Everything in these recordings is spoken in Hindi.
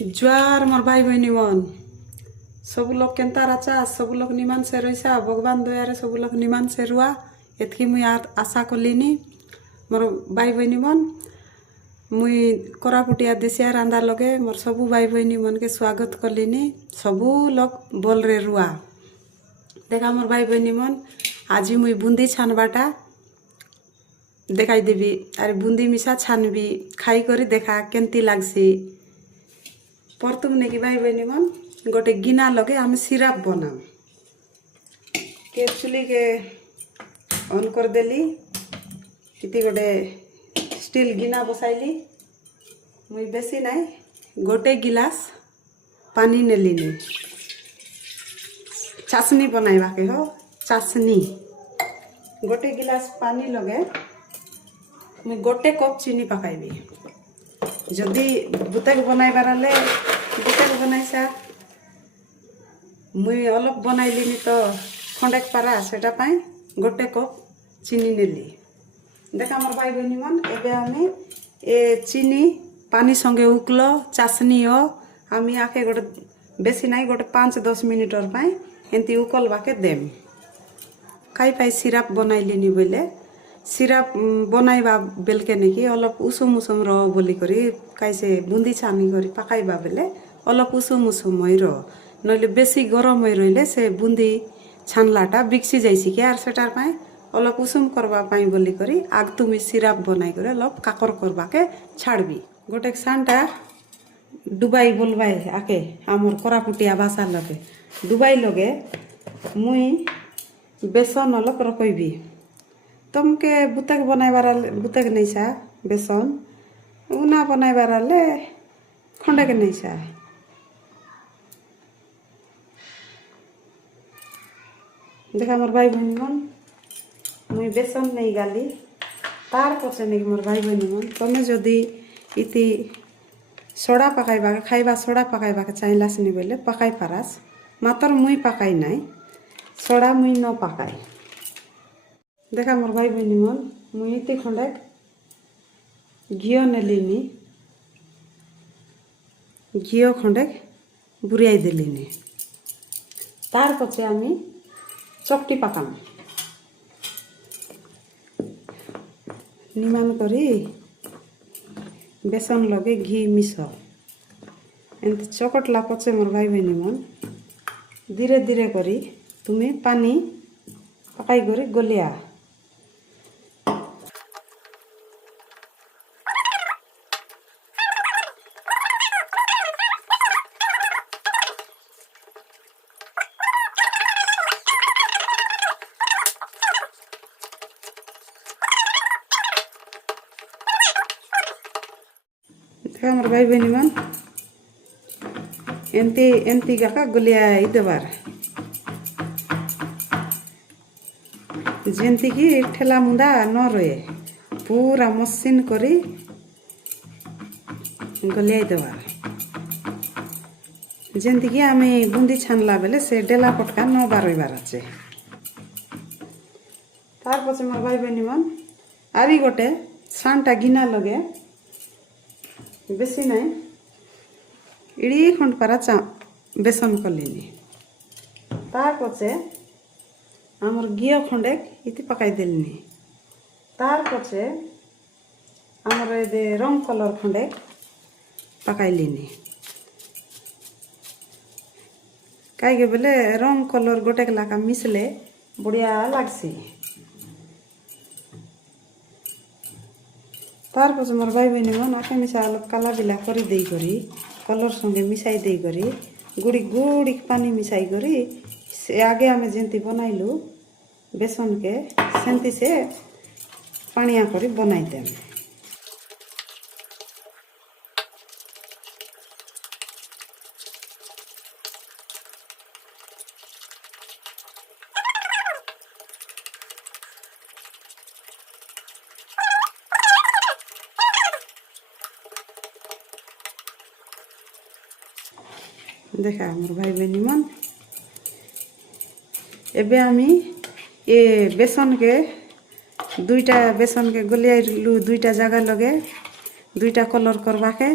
जुआर मोर भाई बहनी मन सब लोग केन्ता राचा सब लोग निमान से रहीसा भगवान दयारे सब लोग निमान से रुआ एतकी मुई आशा कलिनी मोर भाई बहनी मन मुई कोरापुटिया देशिया रांदा लगे मोर सबू भाई बहनी मन के स्वागत कलिनी सबू लोग बोल रे रुआ देखा मोर भाई बहनी मन आज मुई बुंदी छानबाटा देखाई देवी अरे बुंदी मिसा छानबी खाई करी देखा केंती लागसी प्रथम ने कि भाई बहनी मन गोटे गिना लगे आम सिराप बनाम के चुली के ऑन कर देली किती गोटे स्टील गिना बसाइली मुई बेसी नाई गोटे गिलास पानी नेलिनी चाशनी बनाइबा के हो चाशनी गोटे गिलास पानी लगे मुई गोटे कप चीनी पकाइबी जदि बुतेक बनाइबार ले बुतेक बनाइसा मुई अलग बनाइलिनी तो खंडेक पारा सेटा पाई गोटे कप चीनी नेली देखा मोर भाई बहनी मन एबे आमी ए चीनी पानी संगे उकलो चाशनी हो आमी आके गोटे बेसी नाई गोटे 5-10 मिनिट पाई एंती उकल बाके देम काई पाई सिराप बनाइलिनी बोले सिराप बनाइबा बेलके नेकी अलप उसुम उसुम रह बोली करी कैसे बुंदी छानी करी पकाइबा बेले अलप उसुम उसुम होई रह नइले बेसी गरम होई रहिले से बुंदी छानलाटा बिक्सी जाइसी के आर सेटार पाई अलप उसुम करबा पाई बोली करी आग तुमी सिराप बनाई करे अलप काकर करबा के छाड़बी गोटे सानटा डुबाई बोलबाई आके आमर कोरापुटिया भाषा लगे डुबाई लगे मुई बेसन अलप रकइबी तुमके बुतेक बनाइबार बुतेक नहीं सा बेसन उना बनाइबार ले खंडेक नहीं सा देखा मोर भाई बहनी मन मुई बेसन नहीं गाली तार पछे नहीं मोर भाई बहनी मन तुम जदि इति सोडा पकाइबा खाइबा सोडा पकाइबा चाहलास नहीं बोले पकाई पारास मात्र मुई पकाई नाई सोडा मुई न पकाई देखा मोर भाई बहनी मन मुई इति खंडे घिओ नेलिनी घिओ खंडे बुरियाई देलिनी तार पछे आमी चपटी पकाम निमान करी बेसन लगे घी मिस एंत चकटला पछे मोर भाई बहनी मन धीरे धीरे करी तुम्हें पानी पकाई करी गलिया देखा मोर भाई बहनी मन एंती एंती गाका गलिया देवार जेंती की ठेला मुंदा न रहे पूरा मशीन करी गलिया देवार जेंती की आमे बुंदी छानला बेले से डेला पटका न बारइबार आछे तार पछे मोर भाई बहनी मन आरी गोटे सानटा गिना लगे बेसी नाई इड़ी खंड पारा बेसन कलिनी तार पछे आमर घिओ खंडे इति पकाई देलिनी तार पछे आमर ए रंग कलर खंडे पकाइलिनी कहीं बोले रंग कलर गोटे लाका मिसले बढ़िया लागसी तार पछे मोर भाई बहनी मन आके मिसा अलग काला बिला करी देई करी कलर संगे मिसाई देई करी गुड़ी गुड़ी पानी मिसाई करी से आगे आमे जेंती बनाइलु बेसन के सेंती से पानिया करी बनाई देम देखा मोर भाई बहनी मन एबे आमी ये बेसन के दुईटा बेसन के गलियाइलु दुईटा जगह लगे दुईटा कलर करवाके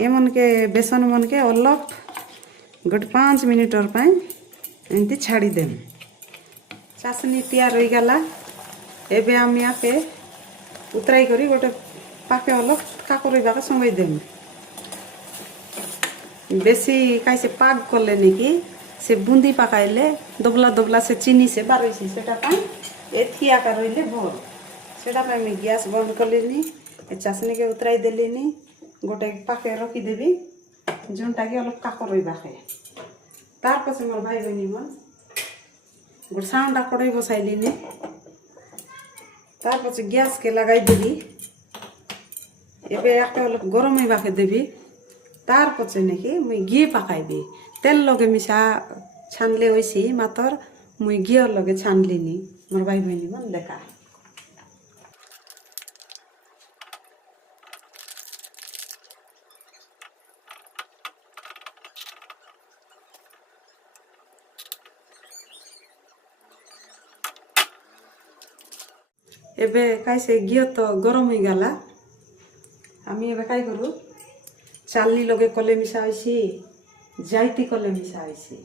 ये मन के बेसन मन के अलग गोटे 5 मिनिट एमती छाड़ी देम। चाशनी तैयार हो गला। एबे आम याके उतराई करी गोटे पाके अलग काकरवा के समय देम। बेसी कैसे पाक कले नहीं कि से बुंदी पकाइले दबला दबला से चीनी से बारैसी सेटा एथिया का रही भल सेटा मैं गैस बंद कलिनी। चाशनी के उतराई देलिनी गोटे पाके रखीदेवी जोनटा कि अलग काकरवाके। तार पछे मोर भाई बहनी मन गोटे सांडा कड़ाई बसाइलिनी। तार पछे गैस के लगाई देवी। एबे याके अलग गरम होइबाके देवी। तार पछे नेकी मुई घी पकाइबी। तेल लगे मिसा छानले होइसी मातर मुई घी लगे छानलिनी। मोर भाई बहनी मन देखा। एबे कैसे घी तो गरम हो गला। आमी एबे काय करू चालनी लगे कले मिसा होइसी जाइती कले मिसा होइसी।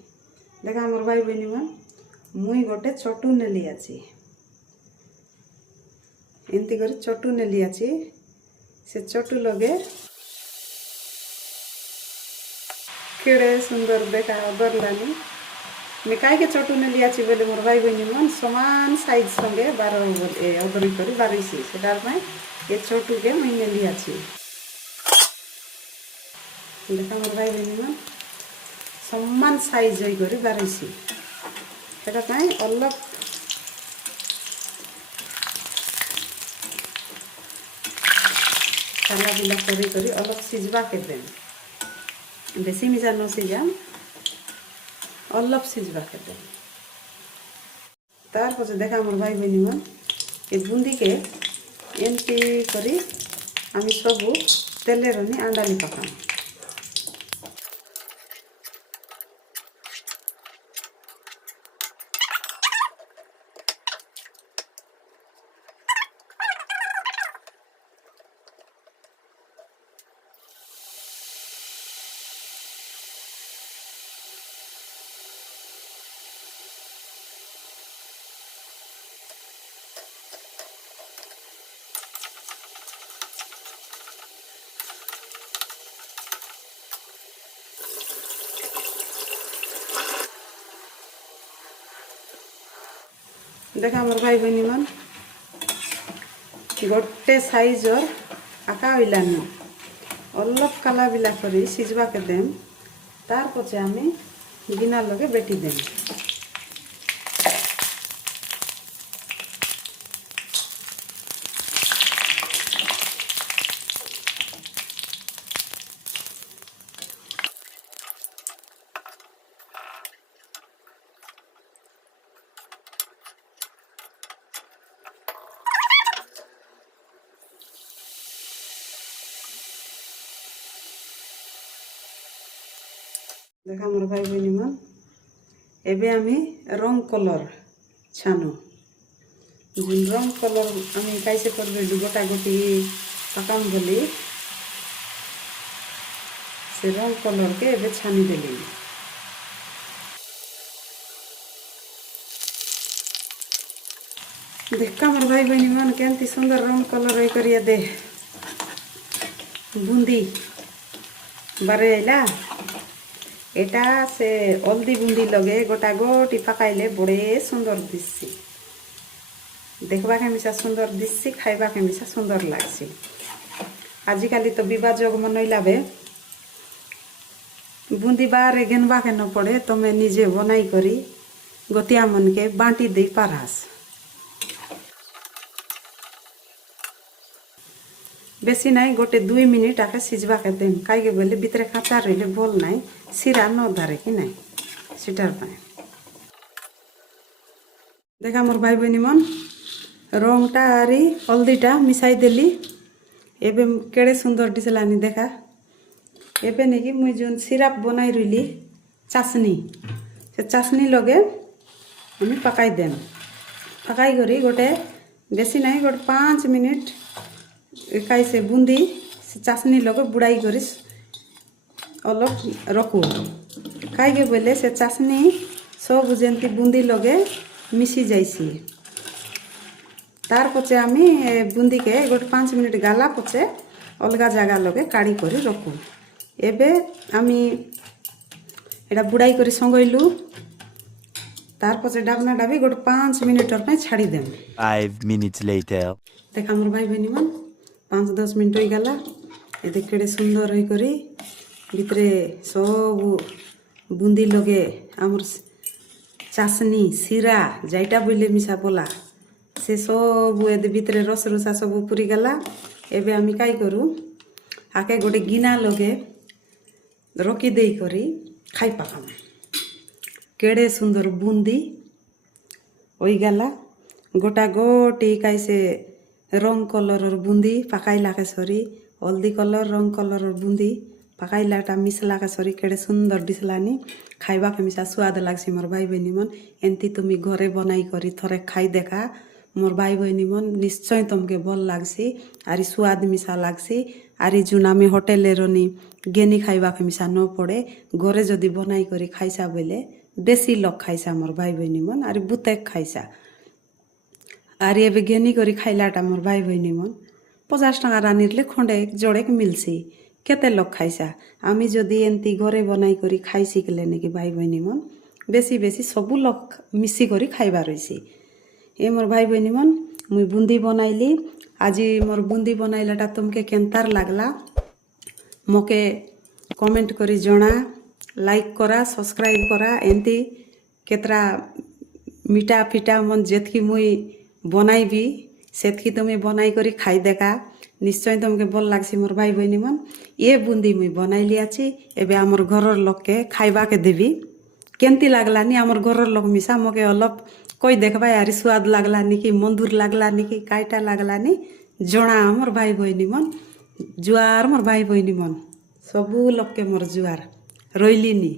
देखा मोर भाई बहनी मन मुई गोटे चटू नेली आछि। एंती करी चटू नेली आछि। से चटू लगे केड़े सुंदर देखा गरलानी। मैं काय के चटू नेली आछि बोले मोर भाई बहनी मन समान साइज संगे बारो अदरी करी बारैसी सेटार में ये चटू के मुई नेली आछि। देखा मोर भाई बहनी मन समान साइज होई करी बारैसी सेटा पाई अलग काला बिला करी अलग सिझबा के देम। बेसी मिसा न सिझाम अलग सिझबा के देम। तार पछे देखा मोर भाई बहनी मन ये बुंदी के एमती करी आमी सबू तेले रनी आंडाली पकाम। देखा मोर भाई बहनी मन गोटे साइज और आका होइलानी अलग काला बिला करी सिझबा के देम। तार पछे आमी गिना लगे बेटी देम। देखा मोर भाई बहनी मन एबे आमी रंग कलर छानो। रंग कलर आमी कैसे करबे गोटा गोटी पकाम बोली से रंग कलर के एबे छानी देली। देखा मोर भाई बहनी मन केंती सुंदर रंग कलर होई करिया दे बुंदी बारे आइला। एटा से हल्दी बुंदी लगे गोटा गोटी पकाइले बड़े सुंदर दिससी। देखबा के मिसा सुंदर दिससी खाइबा के मिसा सुंदर लागसी। आजिकाली तो विवाह जोग मनइला बे बुंदी बारे गेनबा के न पड़े तमे निजे बनाई करी गोतिया मन के बांटी दे पारास। बेसी नाई गोटे 2 मिनिट आके सिझबा के देम। काई बोले भितरे काचा रहिले भल नाई सिरा न धारे कि नाई सिटार पाए। देखा मोर भाई बहनी मन रंगटा आरी हल्दीटा मिसाई देली। एबे केड़े सुंदर दिसलानी देखा। एबे नेकी मुई जोन सिराप बनाई रही चाशनी से चाशनी लगे हमें पकाई देम। पकाई करी गोटे बेसी नाई गोटे 5 मिनिट कैसे बुंदी से चाशनी लगे बुड़ाई करी अलग रखू कहीं बोले से चाशनी सब जमी बुंदी लगे मिसी जाइसी तार पचे आम बुंदी के गोटे 5 मिनिट गाला पचे अलग जगह लगे काढ़ी कर रखू एबे आम एटा बुड़ाई कर संगलु तार पचे डाबना डाबी गोटे 5 मिनिट छाड़ी देम 5 minutes later. देख मोर भाई बहनी मन 5-10 मिनट हो गला ये देख केड़े सुंदर होई करी भितरे सब बुंदी लगे आमर चाशनी सीरा जाइटा बोले मिसा बोला से सब ए भितरे रस रुसा सब पूरी गला एबे आमी काई करू आके गोटे गिना लगे रखी दे करी खाई पाकाम केड़े सुंदर बुंदी होई गला गोटा गोटी कैसे रंग कलर बुंदी पकाइला के सरी हल्दी कलर रंग कलर बुंदी पकाइलाटा मिसला के सरी केड़े सुंदर दिसलानी खाइबा के मिसा स्वाद लागसी मोर भाई बहनी मन एंती तुमी घरे बनाई करी थरे खाई देखा मोर भाई बहनी मन निश्चय तुमके भल लागसी आरी स्वाद मिसा लागसी आरी जुना में होटेल रनी गेनी खाइबा के मिसा न पड़े घरे जदि बनाई करी खाइसा बोले बेसी लोग खाइसा मोर भाई बहनी मन आरी बुतेक खाइसा आरी एबे गेनी करी खाइलाटा मोर भाई बहनी मन 50 टाका रानिरले खंडे जोड़ेक मिलसी केते लोग खाइसा आमी जदि एंती घरे बनाई करी खाई शिखले कि भाई बहनी मन बेसी बेसी सबू लोग मिसी करी खाइबा रहीसी ए मोर भाई बहनी मन मुई बुंदी बनाइली आज मोर बुंदी बनाइलाटा तुमके केन्तार लागला मोके कमेंट करी जना लाइक करा सब्सक्राइब करा एंती केतरा मीठा फिटा मन जेतकी मुई बनाइबी सेतकी तुम बनाई करी खाई देखा निश्चय तुमके भल लागसी मोर भाई बहनी मन ये बुंदी मुई बनाइली आछि एबे आमर घरर लोग के खाइबा के देबी केंती लागलानी आमर घरर लोग मिसा मोके अलग कोई देखबा यारी स्वाद लागलानी कि मंदुर लागलानी कि काईटा लागलानी जणा आमर भाई बहनी मन जुआर मोर भाई बहनी मन सबू लोग के मोर जुआर रोइलिनी।